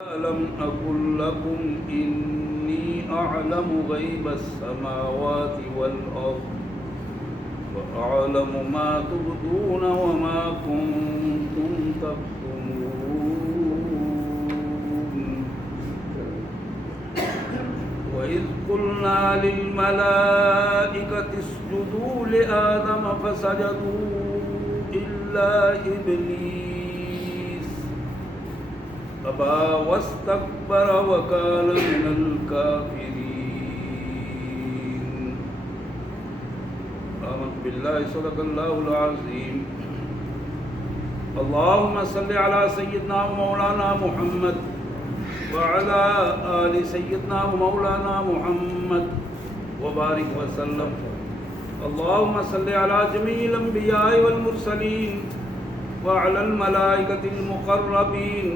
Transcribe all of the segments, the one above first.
ألم أقل لكم إني أعلم غيب السماوات والأرض وأعلم ما تبدون وما كنتم تكتمون وإذ قلنا للملائكة اسجدوا لآدم فسجدوا إلا إبليس أبى واستكبر وكان من الكافرين آمنت بالله صدق الله العظيم اللهم صل على سيدنا ومولانا محمد وعلى آل سيدنا ومولانا محمد وبارك وسلم اللهم صل على جميع الأنبياء والمرسلين وعلى الملائكة المقربين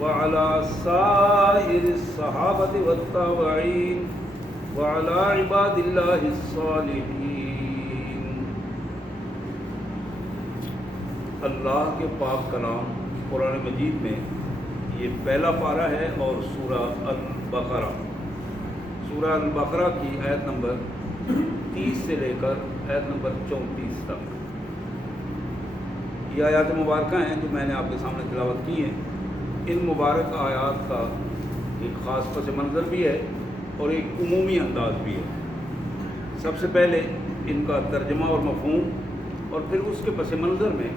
وعلى سائر الصحابة والتابعين وعلى عباد الله الصالحين. اللہ کے پاک کلام قرآن مجید میں یہ پہلا پارہ ہے اور سورہ البقرہ کی آیت نمبر 30 سے لے کر آیت نمبر 34 تک یہ آیات مبارکہ ہیں جو میں نے آپ کے سامنے تلاوت کی ہیں. ان مبارک آیات کا ایک خاص پس منظر بھی ہے اور ایک عمومی انداز بھی ہے. سب سے پہلے ان کا ترجمہ اور مفہوم اور پھر اس کے پس منظر میں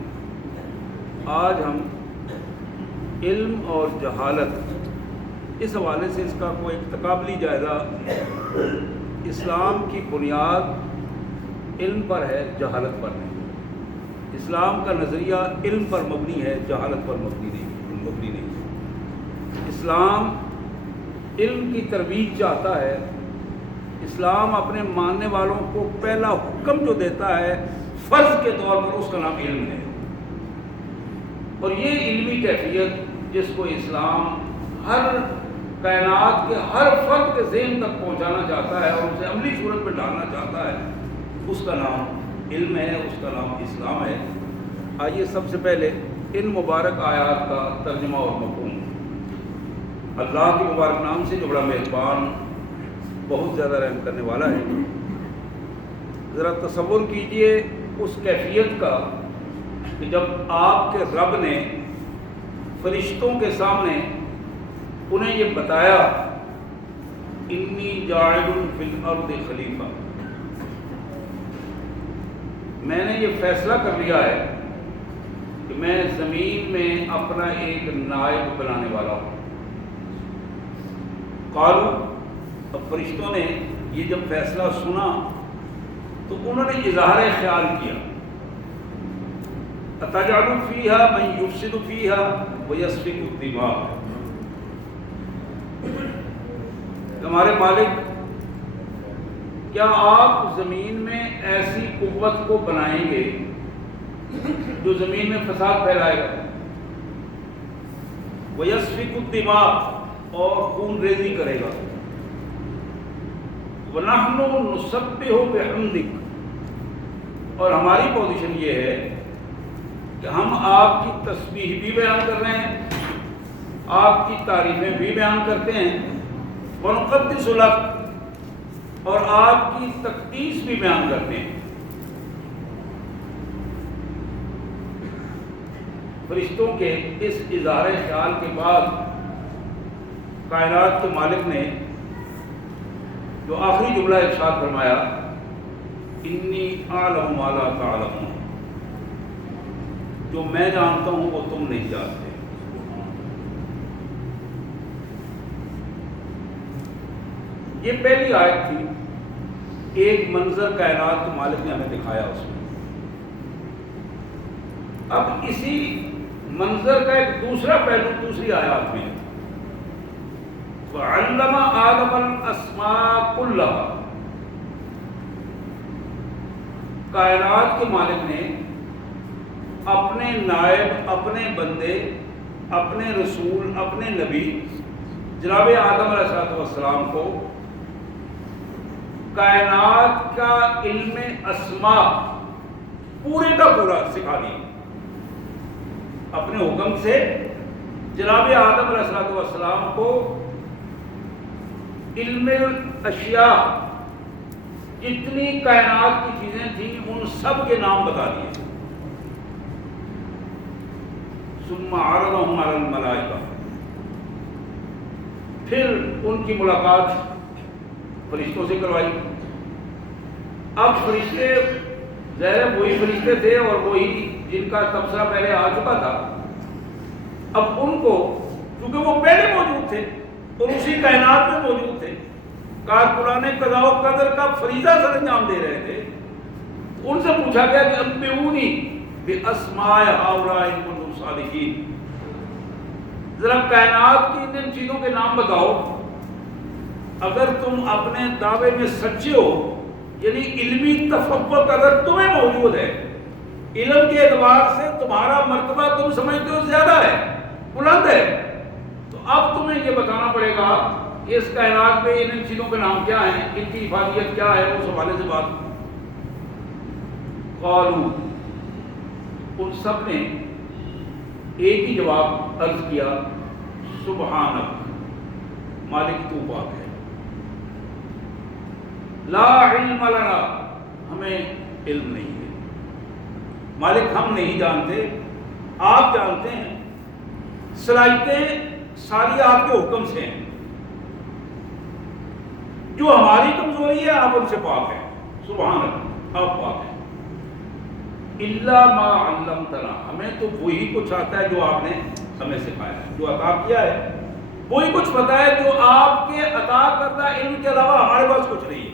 آج ہم علم اور جہالت اس حوالے سے اس کا کوئی ایک تقابلی جائزہ. اسلام کی بنیاد علم پر ہے، جہالت پر نہیں. اسلام کا نظریہ علم پر مبنی ہے، جہالت پر مبنی نہیں. اسلام علم کی ترویج چاہتا ہے. اسلام اپنے ماننے والوں کو پہلا حکم جو دیتا ہے فرض کے طور پر اس کا نام علم ہے، اور یہ علمی کیفیت جس کو اسلام ہر کائنات کے ہر فرد کے ذہن تک پہنچانا چاہتا ہے اور اسے عملی صورت میں ڈالنا چاہتا ہے، اس کا نام علم ہے، اس کا نام اسلام ہے. آئیے سب سے پہلے ان مبارک آیات کا ترجمہ اور مفہوم. اللہ کے مبارک نام سے جو بڑا مہربان، بہت زیادہ رحم کرنے والا ہے. ذرا تصور کیجئے اس کیفیت کا کہ جب آپ کے رب نے فرشتوں کے سامنے انہیں یہ بتایا انی جاعل فی الارض خلیفہ، میں نے یہ فیصلہ کر لیا ہے کہ میں زمین میں اپنا ایک نائب بنانے والا ہوں. قالوا، اب فرشتوں نے یہ جب فیصلہ سنا تو انہوں نے اظہار خیال کیا اتجعل فیہا من یفسد فیہا ویسفک الدماء، ہمارے مالک کیا آپ زمین میں ایسی قوت کو بنائیں گے جو زمین میں فساد پھیلائے گا، ویسفک الدماء اور خون ریزی کرے گا، وَنَحْنُ نُسَبِّحُ بِحَمْدِكَ، اور ہماری پوزیشن یہ ہے کہ ہم آپ کی تسبیح بھی بیان کر رہے ہیں، آپ کی تعریفیں بھی بیان کرتے ہیں، وَنُقَدِّسُ لَكَ، اور آپ کی تقدیس بھی بیان کرتے ہیں. فرشتوں کے اس اظہار خیال کے بعد کائنات کے مالک نے جو آخری جملہ ارشاد فرمایا انی اعلم ما لا تعلمون، جو میں جانتا ہوں وہ تم نہیں جانتے. یہ پہلی آیت تھی، ایک منظر کائنات کے مالک نے ہمیں دکھایا اس میں. اب اسی منظر کا ایک دوسرا پہلو دوسری آیات میں ہے. وَعَلَّمَ آدَمَ الْأَسْمَاءَ كُلَّهَا، کائنات کے مالک نے اپنے نائب، اپنے بندے، اپنے رسول، اپنے نبی جناب آدم علیہ السلام کو کائنات کا علم اسماء پورے کا پورا سکھا دیا. اپنے حکم سے جناب آدم علیہ السلام کو علم اشیاء جتنی کائنات کی چیزیں تھیں ان سب کے نام بتا دیے. ثم عرضهم على الملائکہ، پھر ان کی ملاقات فرشتوں سے کروائی. اب فرشتے ظاہر وہی فرشتے تھے اور وہی جن کا تبصرہ پہلے آ چکا تھا. اب ان کو کیونکہ وہ پہلے موجود تھے اور اسی کائنات میں موجود تھے، کارکنان قضاء و قدر کا فریضہ سر انجام دے رہے تھے، ان سے پوچھا گیا کہ انبئونی باسماء ہؤلاء ان کنتم صادقین، ذرا کائنات کی ان چیزوں کے نام بتاؤ اگر تم اپنے دعوے میں سچے ہو. یعنی علمی تفوق اگر تمہیں موجود ہے، علم کے اعتبار سے تمہارا مرتبہ تم سمجھتے ہو زیادہ ہے، بلند ہے، تو اب تمہیں یہ بتانا پڑے گا کہ اس کائنات میں ان چیزوں کے نام کیا ہیں، ان کی افادیت کیا ہے. اس حوالے سے بات. قالوا، ان سب نے ایک ہی جواب عرض کیا، سبحانک، مالک تو پاک ہے، لا علم لنا، ہمیں علم نہیں ہے. مالک ہم نہیں جانتے، آپ جانتے ہیں. صلاحیتیں ساری آپ کے حکم سے ہیں، جو ہماری کمزوری ہے آپ ان سے پاک ہیں. سبحانک، آپ پاک ہیں. الا ما علمتنا، ہمیں تو وہی کچھ آتا ہے جو آپ نے ہمیں سکھایا ہے، جو عطا کیا ہے وہی کچھ پتا ہے. جو آپ کے عطا کردہ علم کے علاوہ ہمارے پاس کچھ نہیں ہے،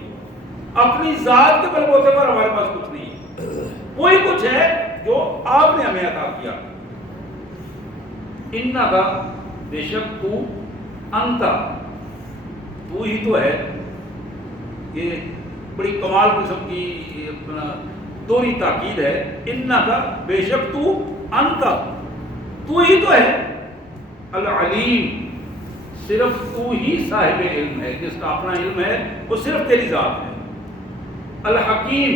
اپنی ذات کے بلبوتے پر ہمارے پاس کچھ نہیں ہے، وہی کچھ ہے جو آپ نے ہمیں عطا کیا. انکا، بے شک تو، انتا، تو ہی تو ہے. یہ بڑی کمال قسم کی اپنا دوہری تاکید ہے. انکا، بے شک تو، انتا، تو ہی تو ہے. العلیم، صرف تو ہی صاحب علم ہے، جس کا اپنا علم ہے وہ صرف تیری ذات ہے. الحکیم،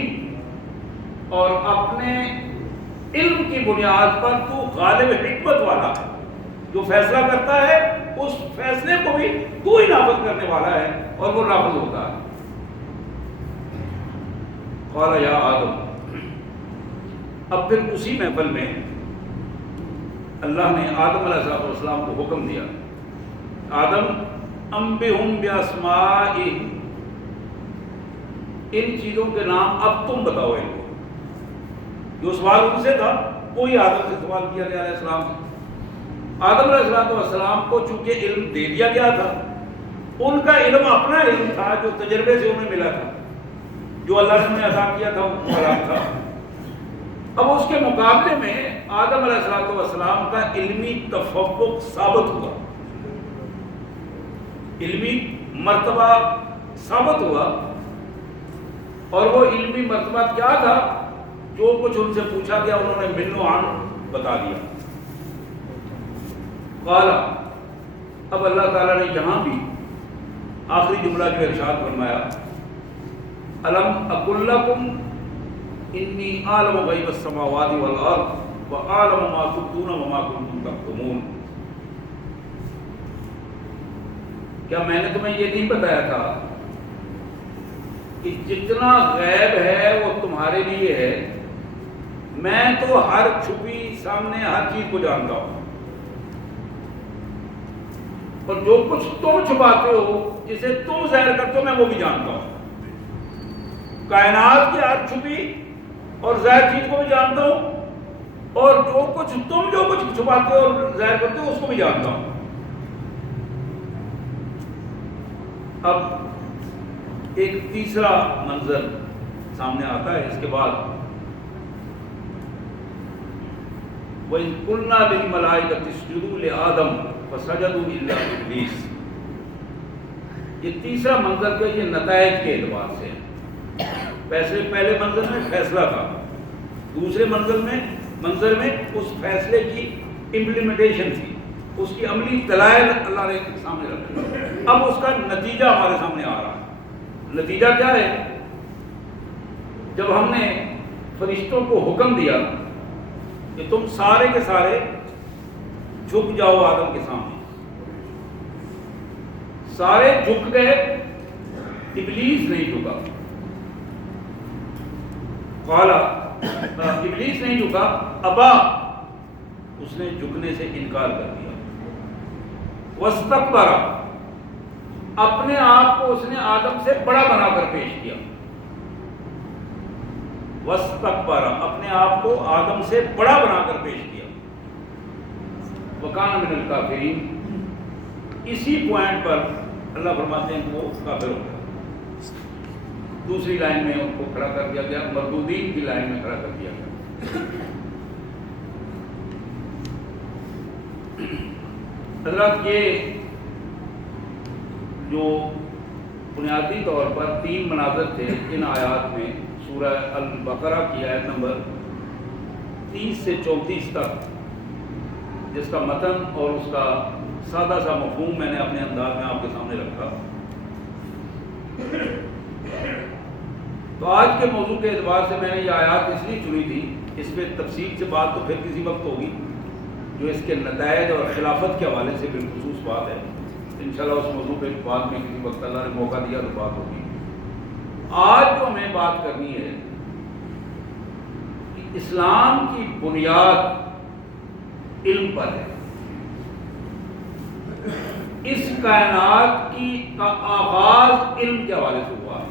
اور اپنے علم کی بنیاد پر تو غالب حکمت والا ہے، جو فیصلہ کرتا ہے اس فیصلے کو بھی تو ہی نافذ کرنے والا ہے اور وہ نافذ ہوتا ہے. قال یا آدم، اب پھر اسی محفل میں اللہ نے آدم علیہ السلام کو حکم دیا، آدم انبئہم باسمائہم، ان چیزوں کے نام اب تم بتاؤ. ان کو جو سوال ان سے تھا وہی آدم سے سوال کیا گیا علیہ السلام سے. آدم علیہ السلام کو چونکہ علم دے دیا گیا تھا، ان کا علم اپنا علم تھا جو تجربے سے انہیں ملا تھا، جو اللہ نے عطا کیا تھا وہ کلام تھا. اب اس کے مقابلے میں آدم علیہ السلام کا علمی تفوق ثابت ہوا، علمی مرتبہ ثابت ہوا. اور وہ علمی مرتبہ کیا تھا؟ جو کچھ ان سے پوچھا گیا انہوں نے من و عن بتا دیا. قال، اب اللہ تعالیٰ نے یہاں بھی آخری جملہ جو ارشاد فرمایا، الم اقل لکم انی اعلم غیب السماوات والارض واعلم ما تبدون وما کنتم تکتمون. کیا میں نے تمہیں یہ نہیں بتایا تھا کہ جتنا غیب ہے وہ تمہارے لیے ہے؟ میں تو ہر چھپی سامنے ہر چیز کو جانتا ہوں، اور جو کچھ تم چھپاتے ہو، جسے تم ظاہر کرتے ہو، میں وہ بھی جانتا ہوں. کائنات کی ہر چھپی اور ظاہر چیز کو بھی جانتا ہوں، اور جو کچھ چھپاتے ہو اور ظاہر کرتے ہو اس کو بھی جانتا ہوں. اب ایک تیسرا منظر سامنے آتا ہے اس کے بعد، وَإِذْ قُلْنَا لِلْمَلَائِكَةِ اسْجُدُوا لِآدَمَ فَسَجَدُوا إِلَّا إِبْلِيسَ. یہ تیسرا منظر کا یہ نتائج کے اعتبار سے پہلے منظر میں فیصلہ تھا، دوسرے منظر میں اس فیصلے کی امپلیمنٹیشن تھی، اس کی عملی دلائل اللہ نے سامنے رکھے. اب اس کا نتیجہ ہمارے سامنے آ رہا ہے. نتیجہ کیا ہے؟ جب ہم نے فرشتوں کو حکم دیا کہ تم سارے کے سارے جھک جاؤ آدم کے سامنے. سارے جھک گئے, ابلیس نہیں جھکا. قالا, ابلیس نہیں جھکا, ابا, اس نے جھکنے سے انکار کر دیا. واستکبر, اپنے آپ کو اس نے آدم سے بڑا بنا کر پیش کیا. واستکبر, اپنے آپ کو آدم سے بڑا بنا کر پیش کیا. وکان من الکافرین, اسی پوائنٹ پر اللہ فرماتے ہیں وہ کافر ہو گیا. دوسری لائن میں ان کو کھڑا کر دیا گیا, مردودین کی لائن میں کھڑا کر دیا گیا. حضرات, یہ جو بنیادی طور پر 3 مناظر تھے ان آیات میں, سورہ البقرہ کی آیت نمبر 30 سے 34 تک, جس کا متن اور اس کا سادہ سا مفہوم میں نے اپنے انداز میں آپ کے سامنے رکھا. تو آج کے موضوع کے اعتبار سے میں نے یہ آیات اس لیے چنی تھی, اس پہ تفصیل سے بات تو پھر کسی وقت ہوگی, جو اس کے نتائج اور خلافت کے حوالے سے بالخصوص بات ہے. انشاءاللہ اس موضوع پہ بعد میں کسی وقت اللہ نے موقع دیا تو بات ہوگی. آج جو ہمیں بات کرنی ہے کہ اسلام کی بنیاد علم پر ہے. اس کائنات کی کا آغاز علم کے حوالے سے ہوا ہے.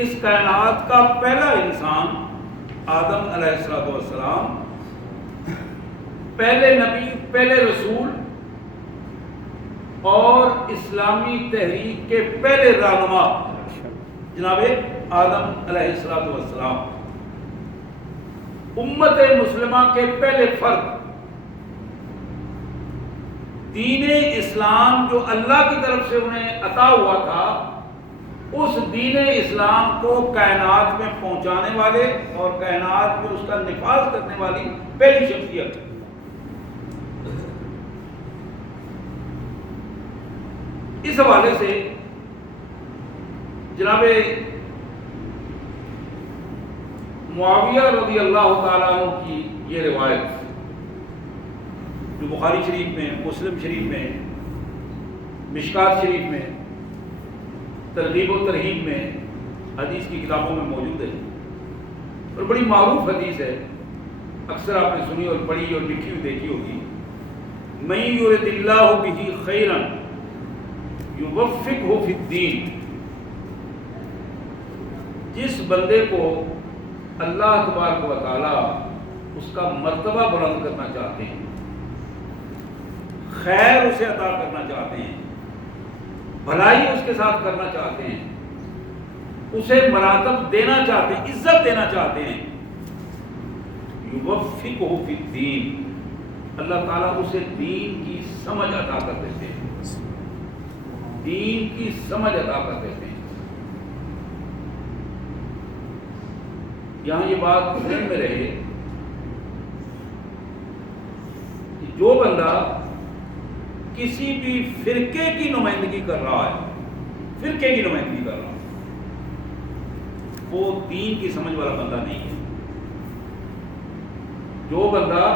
اس کائنات کا پہلا انسان آدم علیہ السلام, پہلے نبی, پہلے رسول اور اسلامی تحریک کے پہلے رہنما جناب آدم علیہ السلام, امت مسلمہ کے پہلے فرد. دین اسلام جو اللہ کی طرف سے انہیں عطا ہوا تھا, اس دین اسلام کو کائنات میں پہنچانے والے اور کائنات میں اس کا نفاذ کرنے والی پہلی شخصیت. اس حوالے سے جناب معاویہ رضی اللہ تعالیٰ عنہ کی یہ روایت جو بخاری شریف میں, مسلم شریف میں, مشکات شریف میں, ترغیب و ترہیب میں, حدیث کی کتابوں میں موجود ہے, اور بڑی معروف حدیث ہے, اکثر آپ نے سنی اور پڑھی اور لکھی ہوئی دیکھی ہوگی. من یرد اللہ بہ خیرا یوفقہ فی الدین, جس بندے کو اللہ تبارک و تعالی اس کا مرتبہ بلند کرنا چاہتے ہیں, خیر اسے عطا کرنا چاہتے ہیں, بھلائی اس کے ساتھ کرنا چاہتے ہیں, اسے مراتب دینا چاہتے ہیں, عزت دینا چاہتے ہیں, یوفقہ فی الدین, اللہ تعالیٰ اسے دین کی سمجھ عطا کر دیتے ہیں, دین کی سمجھ عطا کر دیتے ہیں. یہاں یہ بات ذہن میں رہے کہ جو بندہ کسی بھی فرقے کی نمائندگی کر رہا ہے, فرقے کی نمائندگی کر رہا ہے, وہ دین کی سمجھ والا بندہ نہیں ہے. جو بندہ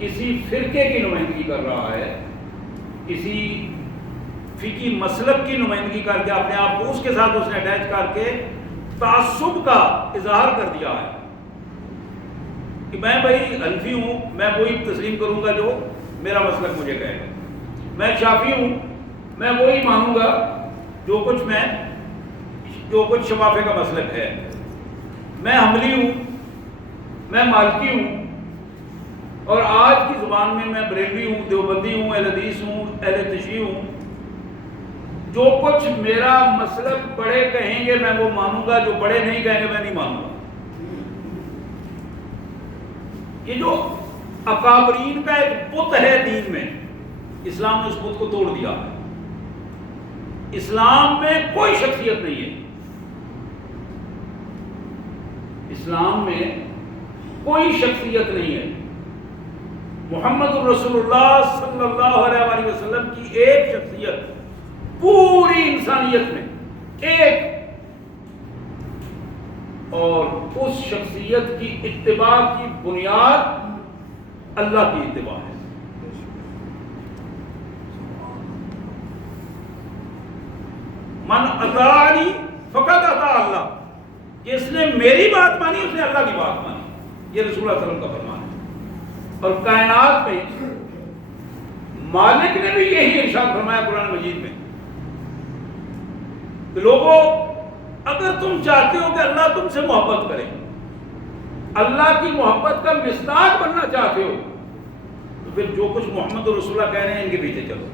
کسی فرقے کی نمائندگی کر رہا ہے, کسی فقہی مسلک کی نمائندگی کر کے اپنے آپ کو اس کے ساتھ اس نے اٹیچ کر کے تعصب کا اظہار کر دیا ہے کہ میں بھائی حنفی ہوں, میں وہی تسلیم کروں گا جو میرا مسلک مجھے کہے گا, میں شافعی ہوں, میں وہی مانوں گا جو کچھ شفافے کا مسلک ہے, میں حنبلی ہوں, میں مالکی ہوں, اور آج کی زبان میں بریلوی ہوں, دیوبندی ہوں, اہل حدیث ہوں, اہل تشیع ہوں. جو کچھ میرا مسلک بڑے کہیں گے میں وہ مانوں گا, جو بڑے نہیں کہیں گے میں نہیں مانوں گا. یہ جو اکابرین کا ایک بت ہے دین میں, اسلام نے اس بت کو توڑ دیا ہے. اسلام میں کوئی شخصیت نہیں ہے, اسلام میں کوئی شخصیت نہیں ہے. محمد الرسول اللہ صلی اللہ علیہ وآلہ وسلم کی ایک شخصیت پوری انسانیت میں ایک, اور اس شخصیت کی اتباع کی بنیاد اللہ کی اتباع ہے. من اطاعنی فقط اطاع اللہ، جس نے میری بات مانی اس نے اللہ کی بات مانی. یہ رسول اللہ صلی اللہ علیہ وسلم کا فرمان ہے. اور کائنات میں مالک نے بھی یہی ارشاد فرمایا قرآن مجید میں کہ لوگوں اگر تم چاہتے ہو کہ اللہ تم سے محبت کرے، اللہ کی محبت کا مصداق بننا چاہتے ہو، تو پھر جو کچھ محمد رسول اللہ کہہ رہے ہیں ان کے پیچھے چلو،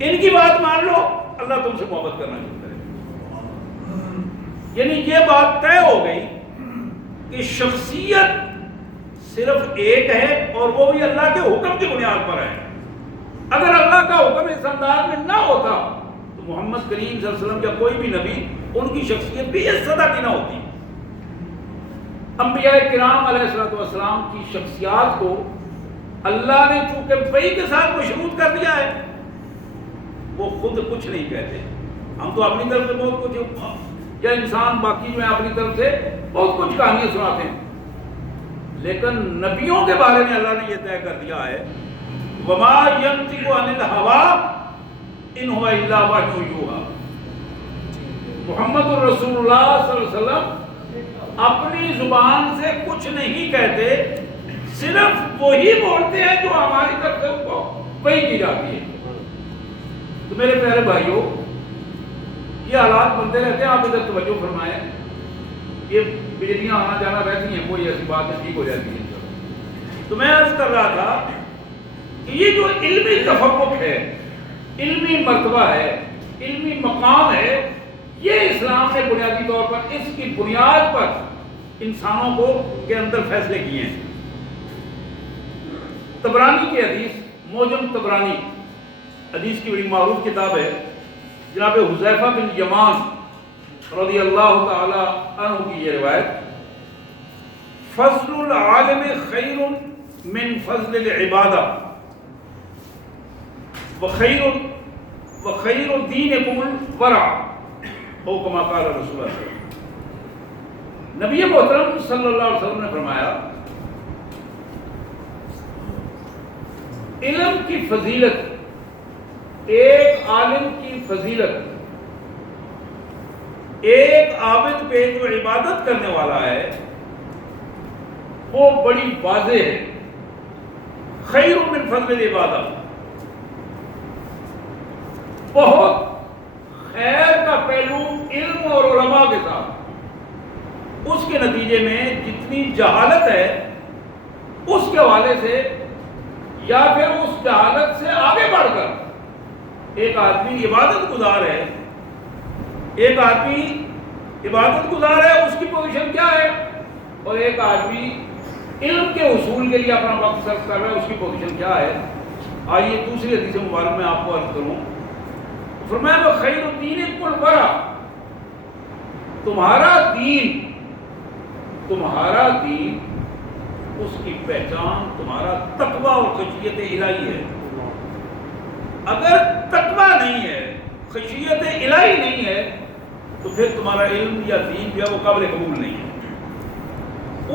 ان کی بات مان لو، اللہ تم سے محبت کرنا شروع کرے. یعنی یہ بات طے ہو گئی کہ شخصیت صرف ایک ہے اور وہ بھی اللہ کے حکم کی بنیاد پر ہے. اگر اللہ کا حکم اس انداز میں نہ ہوتا تو محمد کریم صلی اللہ علیہ وسلم یا کوئی بھی نبی ان کی شخصیت بھی اس سطح کی نہ ہوتی. انبیاء کرام علیہ السلام کی شخصیات کو اللہ نے چونکہ وحی کے ساتھ مشروط کر دیا ہے، وہ خود کچھ نہیں کہتے. ہم تو اپنی طرف سے بہت کچھ، یا انسان باقی جو ہے اپنی طرف سے بہت کچھ کہانیاں سناتے ہیں، لیکن نبیوں کے بارے میں اللہ نے یہ طے کر دیا ہے وما ينطق عن الهوى ان هو الا وحی یوحی. محمد الرسول اللہ صلی اللہ علیہ وسلم اپنی زبان سے کچھ نہیں کہتے، صرف وہی بولتے ہیں جو ہماری طرف سے ان کو وحی کی جاتی ہے. تو میرے پیارے بھائیوں، یہ حالات بنتے رہتے ہیں، آپ ادھر توجہ فرمائیں. یہ بجلیاں آنا جانا رہتی ہیں، کوئی ایسی بات نہیں، ٹھیک ہو جاتی ہے. تو میں عرض کر رہا تھا کہ یہ جو علمی تفوق ہے، علمی مرتبہ ہے، علمی مقام ہے، یہ اسلام نے بنیادی طور پر اس کی بنیاد پر انسانوں کو کے اندر فیصلے کیے ہیں. طبرانی کی حدیث، معجم طبرانی حدیث کی بڑی معروف کتاب ہے. جناب حذیفہ بن یمان رضی اللہ تعالی عنہ کی یہ روایت، فضل العالم خیر من فضل العبادہ وخیر دینکم الورع او کما قال رسول اللہ صلی اللہ علیہ وسلم. نبی محترم صلی اللہ علیہ وسلم نے فرمایا علم کی فضیلت، ایک عالم کی فضیلت ایک عابد پہ جو عبادت کرنے والا ہے وہ بڑی واضح ہے. خیر من فضل العبادہ، بہت خیر کا پہلو علم اور علماء کے ساتھ، اس کے نتیجے میں جتنی جہالت ہے اس کے حوالے سے یا پھر اس جہالت سے آگے بڑھ کر ایک آدمی عبادت گزار ہے، ایک آدمی عبادت گزار ہے، اس کی پوزیشن کیا ہے، اور ایک آدمی علم کے حصول کے لیے اپنا وقت صرف کر رہا ہے، اس کی پوزیشن کیا ہے. آئیے دوسری حدیث مبارک میں آپ کو عرض کروں. فرمایا وہ خیر دینکم الورع، تمہارا دین اس کی پہچان تمہارا تقوی اور خشیت الہی ہے. اگر تقوی نہیں ہے، خشیت الہی نہیں ہے، تو پھر تمہارا علم یا دین جو ہے وہ قابل قبول نہیں ہے.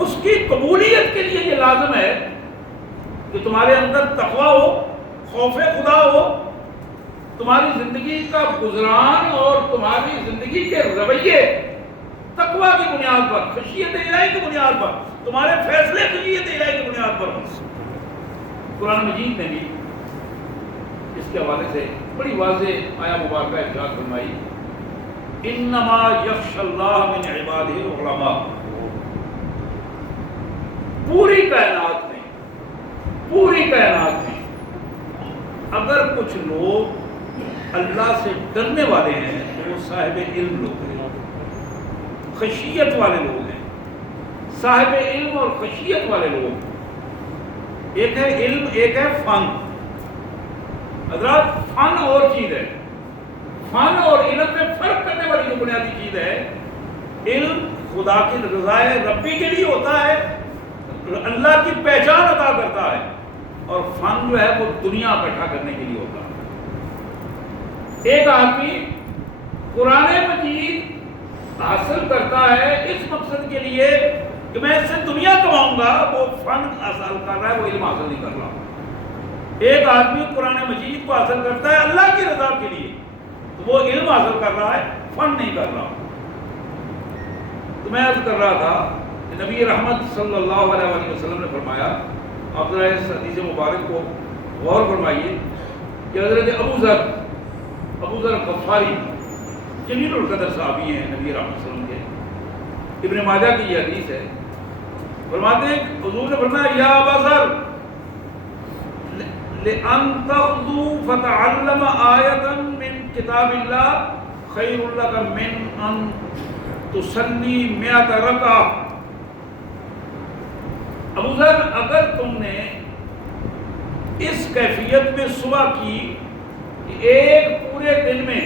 اس کی قبولیت کے لیے یہ لازم ہے کہ تمہارے اندر تقوی ہو، خوف خدا ہو، تمہاری زندگی کا گزران اور تمہاری زندگی کے رویے تقوی کی بنیاد پر، خشیت الہی کی بنیاد پر، تمہارے فیصلے خشیت الہی کی بنیاد پر ہوں. قرآن مجید نے بھی اس کے حوالے سے بڑی واضح آیا مبارکہ ارشاد فرمائی، انما یخشی اللہ من عبادہ العلماء. پوری کائنات میں اگر کچھ لوگ اللہ سے ڈرنے والے ہیں تو وہ صاحب علم لوگ ہیں، خشیت والے لوگ ہیں. صاحب علم اور خشیت والے لوگ، ایک ہے علم، ایک ہے فن. حضرات فن اور چیز ہے، فن اور علم میں فرق کرنے والی جو بنیادی چیز ہے، علم خدا کی رضا ربی کے لیے ہوتا ہے، اللہ کی پہچان عطا کرتا ہے، اور فن جو ہے وہ دنیا اکٹھا کرنے کے لیے ہوتا ہے. ایک آدمی قرآن مجید حاصل کرتا ہے اس مقصد کے لیے کہ میں اس سے دنیا کماؤں گا، وہ فن حاصل کر رہا ہے، وہ علم حاصل نہیں کر رہا۔ ایک آدمی قرآن مجید کو حاصل کرتا ہے اللہ کی رضا کے لیے، تو وہ علم حاصل کر رہا ہے، فن نہیں کر رہا۔ تو میں عرض کر رہا تھا کہ نبی رحمت صلی اللہ علیہ وسلم نے فرمایا، آپ ذرا اس حدیث مبارک کو غور فرمائیے کہ حضرت ابو ذر غفاری جلیل القدر صحابی ہیں نبی رحمت صلی اللہ علیہ وسلم کے، ابن ماجہ کی یہ حدیث ہے، فرماتے ہیں حضور نے فرمایا یا ابا ذر لأن تغدو فتعلم آیتا من کتاب اللہ خیر لک من ان تصلی 100 رکعہ۔ ابو ذر اگر تم نے اس کیفیت میں صبح کی کہ ایک پورے دن میں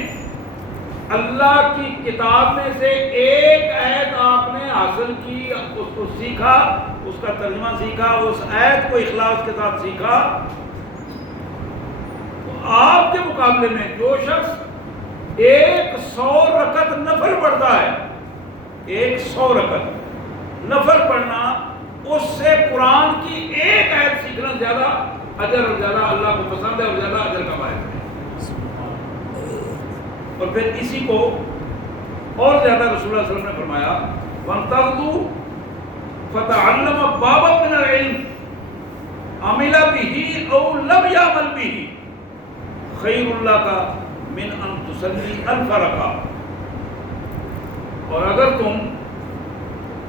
اللہ کی کتاب میں سے ایک آیت آپ نے حاصل کی، اس کو سیکھا، اس کا ترجمہ سیکھا، اس آیت کو اخلاص کے ساتھ سیکھا، تو آپ کے مقابلے میں جو شخص 100 رکعت نفل پڑھتا ہے، 100 رکعت نفل پڑھنا، اس سے قرآن کی ایک آیت سیکھنا زیادہ اجر اور زیادہ اللہ کو پسند ہے اور زیادہ اجر کا باعث ہے۔ اور پھر اسی کو اور زیادہ رسول اللہ صلی اللہ علیہ وسلم نے فرمایا وَانْتَغْدُوا فَتَعَلَّمَ بَابًا مِنَ الْعِلْمِ عَمِلَ بِهِ أَوْ لَمْ يَعْمَلْ بِهِ خَيْرٌ لَكَ مِنْ أَنْ تُصَلِّيَ 1000 رَكَعَةً۔ اور اگر تم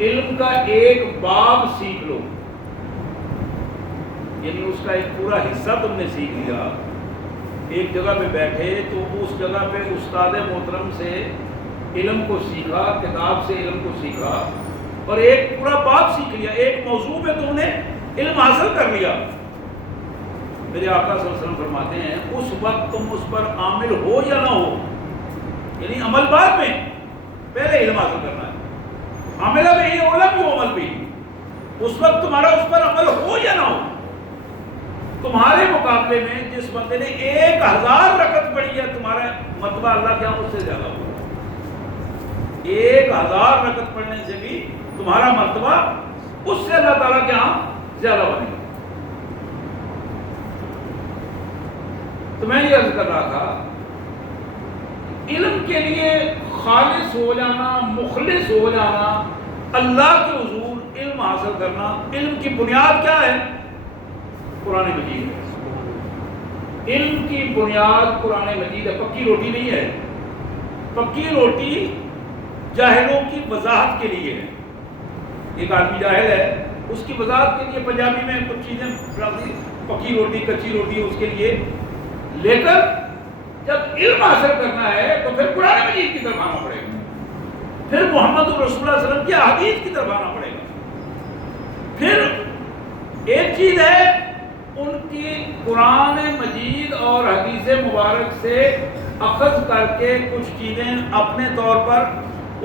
علم کا ایک باب سیکھ لو، یعنی اس کا ایک پورا حصہ تم نے سیکھ لیا، ایک جگہ پہ بیٹھے تو اس جگہ پہ استاد محترم سے علم کو سیکھا، کتاب سے علم کو سیکھا، اور ایک پورا باب سیکھ لیا، ایک موضوع پہ تم نے علم حاصل کر لیا، میرے آقا صلی اللہ علیہ وسلم فرماتے ہیں اس وقت تم اس پر عامل ہو یا نہ ہو، یعنی عمل بعد میں، پہلے علم حاصل کرنا ہے، عاملہ بھی ہی علم بھی عمل بھی، اس وقت تمہارا اس پر عمل ہو یا نہ ہو، تمہارے مقابلے میں جس بندے نے 1000 رکعت پڑھی ہے تمہارا مرتبہ اللہ کے ہاں اس سے زیادہ ہوگا۔ 1000 رکعت پڑھنے سے بھی تمہارا مرتبہ اس سے اللہ تعالیٰ کے ہاں زیادہ بنے گا۔ تو میں یہ عرض کر رہا تھا علم کے لیے خالص ہو جانا، مخلص ہو جانا، اللہ کے حضور علم حاصل کرنا، علم کی بنیاد کیا ہے؟ قرآن مجید ہے۔ علم کی بنیاد قرآن مجید ہے، پکی روٹی نہیں ہے۔ پکی روٹی جاہلوں کی وضاحت کے لیے ہے۔ ایک آدمی جاہل ہے، اس کی وضاحت کے لیے پنجابی میں کچھ چیزیں، پکی روٹی، کچی روٹی، اس کے لیے، لیکن جب علم حاصل کرنا ہے تو پھر قرآن مجید کی طرف آنا پڑے گا، پھر محمد رسول اللہ صلی اللہ علیہ وسلم کی احادیث کی طرف آنا پڑے گا۔ پھر ایک چیز ہے ان کی قرآن مجید اور حدیث مبارک سے اخذ کر کے کچھ چیزیں اپنے طور پر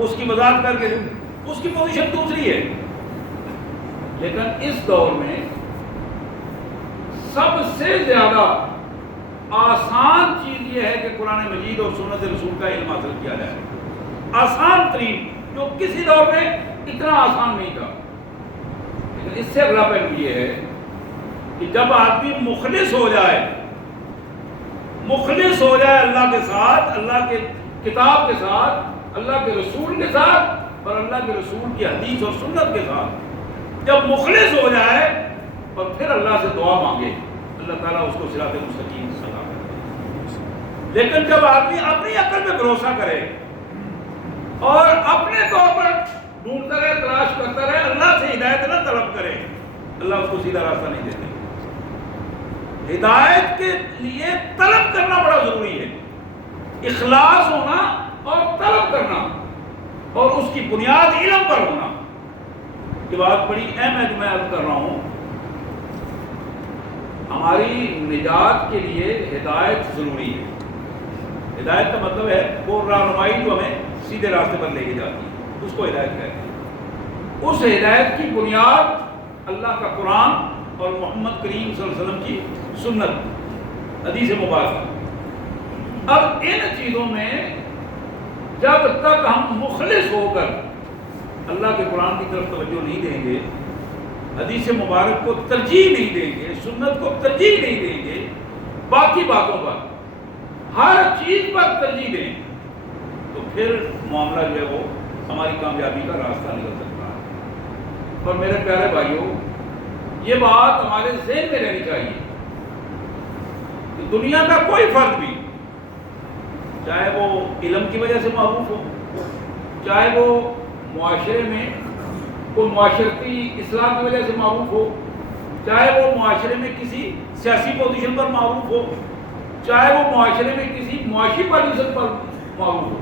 اس کی وضاحت کر کے، اس کی پوزیشن دوسری ہے، لیکن اس دور میں سب سے زیادہ آسان چیز یہ ہے کہ قرآن مجید اور سنت رسول کا علم حاصل کیا جائے، آسان ترین، جو کسی دور میں اتنا آسان نہیں تھا۔ لیکن اس سے اگلا پہلو یہ ہے کہ جب آدمی مخلص ہو جائے اللہ کے ساتھ، اللہ کے کتاب کے ساتھ، اللہ کے رسول کے ساتھ اور اللہ کے رسول کی حدیث اور سنت کے ساتھ جب مخلص ہو جائے اور پھر اللہ سے دعا مانگے، اللہ تعالیٰ اس کو صراط مستقیم عطا کرے۔ لیکن جب آدمی اپنی عقل پہ بھروسہ کرے اور اپنے طور پر ڈھونڈتا رہے، تلاش کرتا رہے، اللہ سے ہدایت نہ طلب کرے، اللہ اس کو سیدھا راستہ نہیں دیتے۔ ہدایت کے لیے طلب کرنا بڑا ضروری ہے، اخلاص ہونا اور طلب کرنا، اور اس کی بنیاد علم پر ہونا۔ یہ بات بڑی اہم ہے جو میں عرض کر رہا ہوں۔ ہماری نجات کے لیے ہدایت ضروری ہے۔ ہدایت کا مطلب ہے وہ رہنمائی جو ہمیں سیدھے راستے پر لے کے جاتی ہے، اس کو ہدایت کہتے ہیں۔ اس ہدایت کی بنیاد اللہ کا قرآن اور محمد کریم صلی اللہ علیہ وسلم کی سنت، حدیث مبارکہ۔ اب ان چیزوں میں جب تک ہم مخلص ہو کر اللہ کے قرآن کی طرف توجہ نہیں دیں گے، حدیث مبارک کو ترجیح نہیں دیں گے، سنت کو ترجیح نہیں دیں گے، باقی باتوں پر ہر چیز پر ترجیح دیں، تو پھر معاملہ جو ہے وہ ہماری کامیابی کا راستہ نکل سکتا ہے۔ اور میرے پیارے بھائیوں، یہ بات ہمارے ذہن میں رہنی چاہیے کہ دنیا کا کوئی فرد بھی، چاہے وہ علم کی وجہ سے معروف ہو، چاہے وہ معاشرے میں کوئی معاشرتی اصلاح کی وجہ سے معروف ہو، چاہے وہ معاشرے میں کسی سیاسی پوزیشن پر معروف ہو، چاہے وہ معاشرے میں کسی معاشی پوزیشن پر معروف ہو،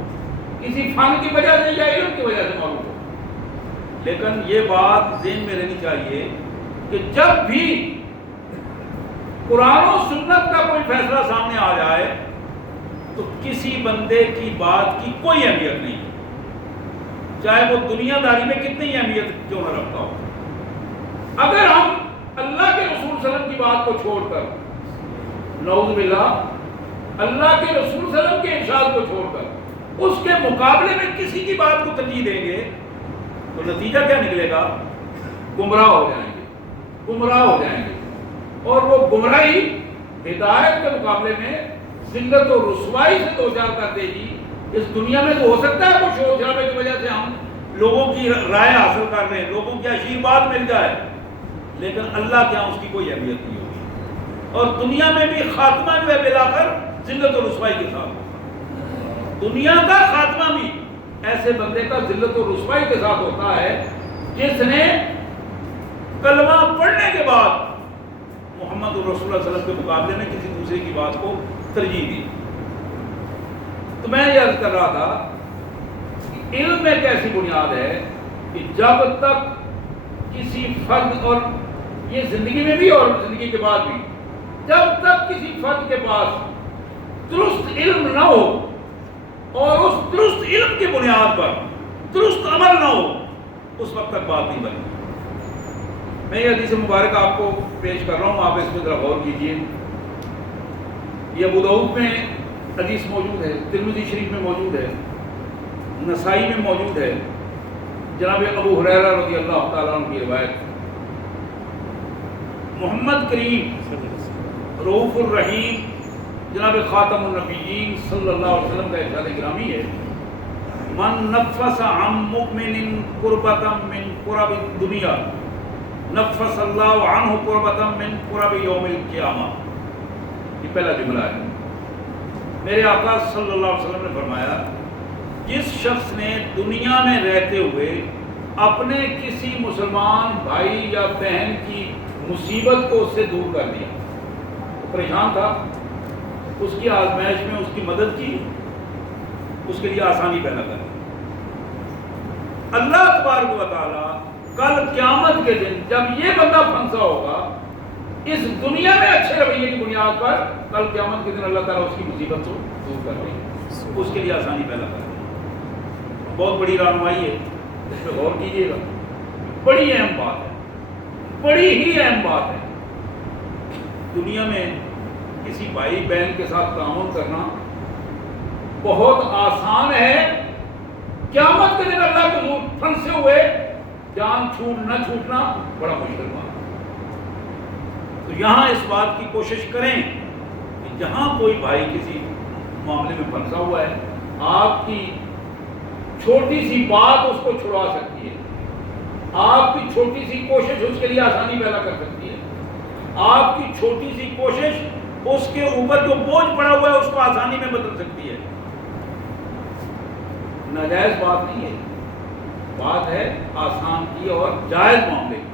کسی فن کی وجہ سے یا علم کی وجہ سے معروف ہو، لیکن یہ بات ذہن میں رہنی چاہیے کہ جب بھی قرآن و سنت کا کوئی فیصلہ سامنے آ جائے تو کسی بندے کی بات کی کوئی اہمیت نہیں ہے، چاہے وہ دنیا داری میں کتنی اہمیت کیوں نہ رکھتا ہو۔ اگر ہم اللہ کے رسول صلی اللہ علیہ وسلم کی بات کو چھوڑ کر، نعوذ باللہ، اللہ کے رسول صلی اللہ علیہ وسلم کے ارشاد کو چھوڑ کر اس کے مقابلے میں کسی کی بات کو ترجیح دیں گے تو نتیجہ کیا نکلے گا؟ گمراہ ہو جائیں گے، گمراہ ہو جائیں گے، اور وہ گمراہی ہدایت کے مقابلے میں ذلت و رسوائی سے دوچار کر دے گی۔ اس دنیا میں تو ہو سکتا ہے کچھ شور شرابے کی وجہ سے ہم لوگوں کی رائے حاصل کر رہے ہیں، لوگوں کی آشیرواد مل جائے، لیکن اللہ کے یہاں اس کی کوئی اہمیت نہیں ہوگی، اور دنیا میں بھی خاتمہ جو ہے بلاخر ذلت و رسوائی کے ساتھ ہوگا۔ دنیا کا خاتمہ بھی ایسے بندے کا ذلت و رسوائی کے ساتھ ہوتا ہے جس نے کلمہ پڑھنے کے بعد محمد رسول اللہ صلی اللہ علیہ وسلم کے مقابلے میں کسی دوسرے کی بات کو ترجیح دی۔ تو میں یہ عرض کر رہا تھا کہ علم ایک ایسی بنیاد ہے کہ جب تک کسی فرد، اور یہ زندگی میں بھی اور زندگی کے بعد بھی، جب تک کسی فرد کے پاس درست علم نہ ہو اور اس درست علم کی بنیاد پر درست عمل نہ ہو، اس وقت تک بات نہیں بنی۔ میں یہ حدیث مبارک آپ کو پیش کر رہا ہوں، آپ اس پہ ذرا غور کیجیے۔ یہ ابو داؤد میں حدیث موجود ہے، ترمذی شریف میں موجود ہے، نسائی میں موجود ہے، جناب ابو ہریرہ رضی اللہ تعالیٰ عنہ کی روایت۔ محمد کریم رؤوف الرحیم جناب خاتم النبیین صلی اللہ علیہ وسلم کا ارشاد گرامی ہے، من نفس عن مؤمن قربۃ من قرب الدنیا نفس اللہ عنہ قربۃ من قرب یوم القیامہ۔ یہ پہلا جملہ ہے۔ میرے آقا صلی اللہ علیہ وسلم نے فرمایا، جس شخص نے دنیا میں رہتے ہوئے اپنے کسی مسلمان بھائی یا بہن کی مصیبت کو اس سے دور کر دیا، پریشان تھا، اس کی آزمائش میں اس کی مدد کی، اس کے لیے آسانی پیدا کر دی، اللہ تبارک و تعالیٰ کل قیامت کے دن جب یہ بندہ پھنسا ہوگا اس دنیا میں اچھے رویے کی بنیاد پر، کل قیامت کے دن اللہ تعالیٰ اس کی مصیبت کو دور کر دے گا، اس کے لیے آسانی پیدا کر دے گا۔ بہت بڑی رہنمائی ہے، اس پہ غور کیجیے گا، بڑی اہم بات ہے، بڑی ہی اہم بات ہے۔ دنیا میں کسی بھائی بہن کے ساتھ تعاون کرنا بہت آسان ہے، قیامت کے دن اللہ کے حضور پھنسے ہوئے جان چھوٹ نہ چھوٹنا بڑا مشکل بات ہے۔ تو یہاں اس بات کی کوشش کریں کہ جہاں کوئی بھائی کسی معاملے میں پھنسا ہوا ہے، آپ کی چھوٹی سی بات اس کو چھڑا سکتی ہے، آپ کی چھوٹی سی کوشش اس کے لیے آسانی پیدا کر سکتی ہے، آپ کی چھوٹی سی کوشش اس کے اوپر جو بوجھ پڑا ہوا ہے اس کو آسانی میں بدل سکتی ہے۔ ناجائز بات نہیں ہے، بات ہے آسان کی اور جائز معاملے کی،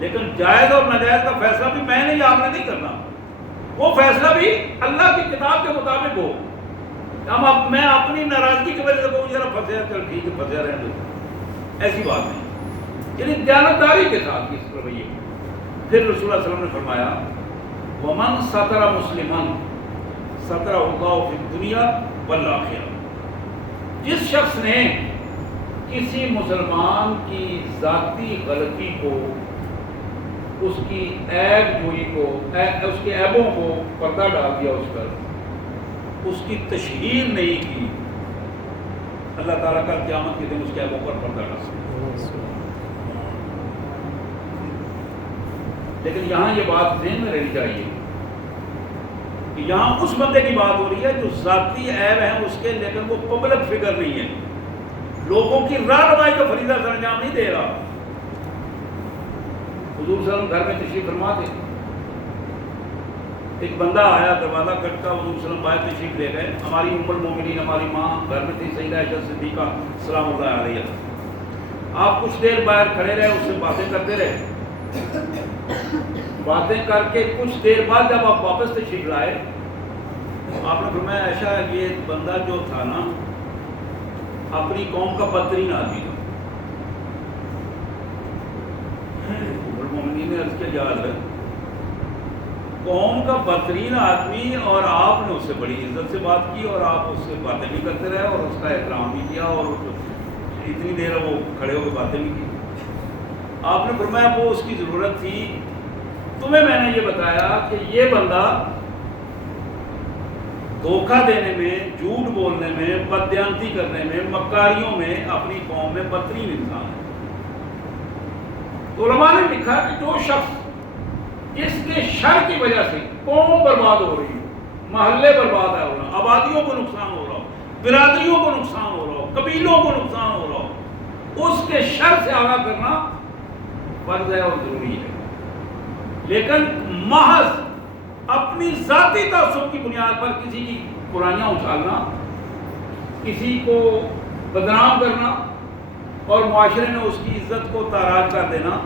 لیکن جائز اور ناجائز کا فیصلہ بھی میں نے یا آپ نے نہیں کرنا، وہ فیصلہ بھی اللہ کی کتاب کے مطابق ہو۔ میں اپنی ناراضگی کی وجہ سے کہوں ذرا پھنسے، چل ٹھیک ہے پھنسے رہنے دو، ایسی بات نہیں، یعنی دیانتداری کے ساتھ اس رویے۔ پھر رسول اللہ صلی اللہ علیہ وسلم نے فرمایا، ومن ستر مسلما سترہ اللہ فی الدنیا والآخرہ، جس شخص نے کسی مسلمان کی ذاتی غلطی کو، اس کی عیب جوئی کو، اس کے عیبوں کو پردہ ڈال دیا، اس پر اس کی تشہیر نہیں کی، اللہ تعالیٰ کا قیامت کے دن اس کے عیبوں پر پردہ ڈال سکتا ہے۔ لیکن یہاں یہ بات ذہن میں رہنی چاہیے کہ یہاں اس بندے کی بات ہو رہی ہے جو ذاتی عیب ہے اس کے، لیکن وہ پبلک فگر نہیں ہے، لوگوں کی رہنمائی کا فریضہ سر انجام نہیں دے رہا۔ حضور صلی اللہ علیہ وسلم گھر میں تشریف فرما تھے، ایک بندہ آیا، دروازہ کھٹکا، حضور صلی اللہ علیہ وسلم باہر تشریف لے گئے، ہماری ام المومنین ہماری ماں گھر میں تھی، سیدہ عائشہ صدیقہ سلام اللہ علیہ۔ آپ کچھ دیر باہر کھڑے رہے، اس سے باتیں کرتے رہے، باتیں کر کے کچھ دیر بعد جب آپ واپس تشریف لائے، آپ نے فرمایا عائشہ یہ بندہ جو تھا نا اپنی قوم کا بدترین آدمی تھا۔ المومنین نے عرض کیا یا حضرت، قوم کا بدترین آدمی اور آپ نے اس سے بڑی عزت سے بات کی اور آپ اس سے باتیں بھی کرتے رہے اور اس کا احترام بھی کیا اور اتنی دیر وہ کھڑے ہو کے باتیں بھی کی۔ آپ نے فرمایا وہ اس کی ضرورت تھی، تمہیں میں نے یہ بتایا کہ یہ بندہ دھوکہ دینے میں، جھوٹ بولنے میں، بددیانتی کرنے میں، مکاریوں میں اپنی قوم میں بدترین انسان ہے۔ تو علماء نے لکھا کہ جو شخص اس کے شر کی وجہ سے قوم برباد ہو رہی ہو، محلے برباد ہے ہو رہا، آبادیوں کو نقصان ہو رہا ہو، برادریوں کو نقصان ہو رہا ہو، قبیلوں کو نقصان ہو رہا ہو، اس کے شر سے آگاہ کرنا فرض ہے اور ضروری ہے۔ لیکن محض اپنی ذاتی تعصب کی بنیاد پر کسی کی برائیاں اچھالنا، کسی کو بدنام کرنا اور معاشرے میں اس کی عزت کو تاراج کر دینا،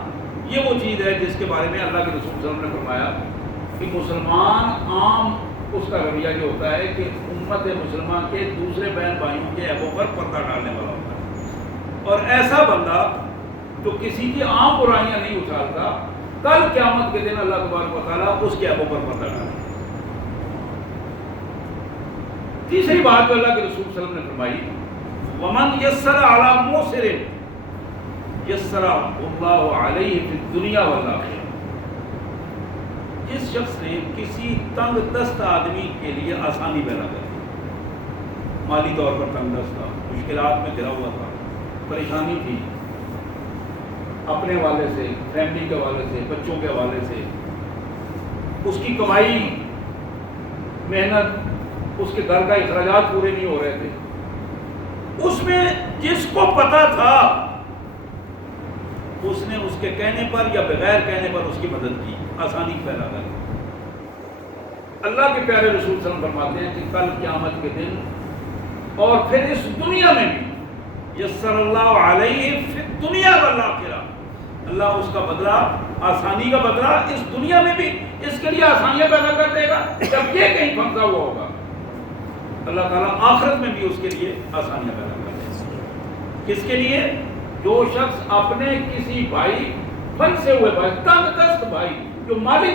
یہ وہ چیز ہے جس کے بارے میں اللہ کے رسول صلی اللہ علیہ وسلم نے فرمایا کہ مسلمان عام اس کا رویہ یہ ہوتا ہے کہ امت مسلمان کے دوسرے بہن بھائیوں کے عیبوں پر پردہ ڈالنے والا ہوتا ہے، اور ایسا بندہ جو کسی کی عام برائیاں نہیں اچھالتا، کل قیامت کے دن اللہ تبارک و تعالیٰ اس کے عیبوں پر پردہ ڈالے۔ تیسری بات جو اللہ کے رسول صلی اللہ علیہ وسلم نے فرمائی، ومن یسر علی موسر یسر اللہ علیہ فی الدنیا والآخرہ، جس شخص نے کسی تنگ دست آدمی کے لیے آسانی پیدا کر دی، مالی طور پر تنگ دست تھا، مشکلات میں گھرا ہوا تھا، پریشانی تھی اپنے حوالے سے، فیملی کے حوالے سے، بچوں کے حوالے سے، اس کی کمائی، محنت، اس کے گھر کا اخراجات پورے نہیں ہو رہے تھے، اس میں جس کو پتا تھا اس نے اس کے کہنے پر یا بغیر کہنے پر اس کی مدد کی، آسانی پیدا کر دی۔ اللہ کے پیارے رسول صلی اللہ علیہ وسلم فرماتے ہیں کہ کل قیامت کے دن اور پھر اس دنیا میں بھی یسر اللہ علیہ فی الدنیا والآخرہ، اللہ اس کا بدلہ، آسانی کا بدلہ اس دنیا میں بھی اس کے لیے آسانیاں پیدا کر دے گا، جب یہ کہیں پھنسا ہوا ہوگا اللہ تعالیٰ آخرت میں بھی اس کے لیے آسانیاں پیدا کر دے گا۔ کس کے لیے؟ جو شخص اپنے کسی بھائی، پھنسے ہوئے بھائی، تنگ دست بھائی جو مالی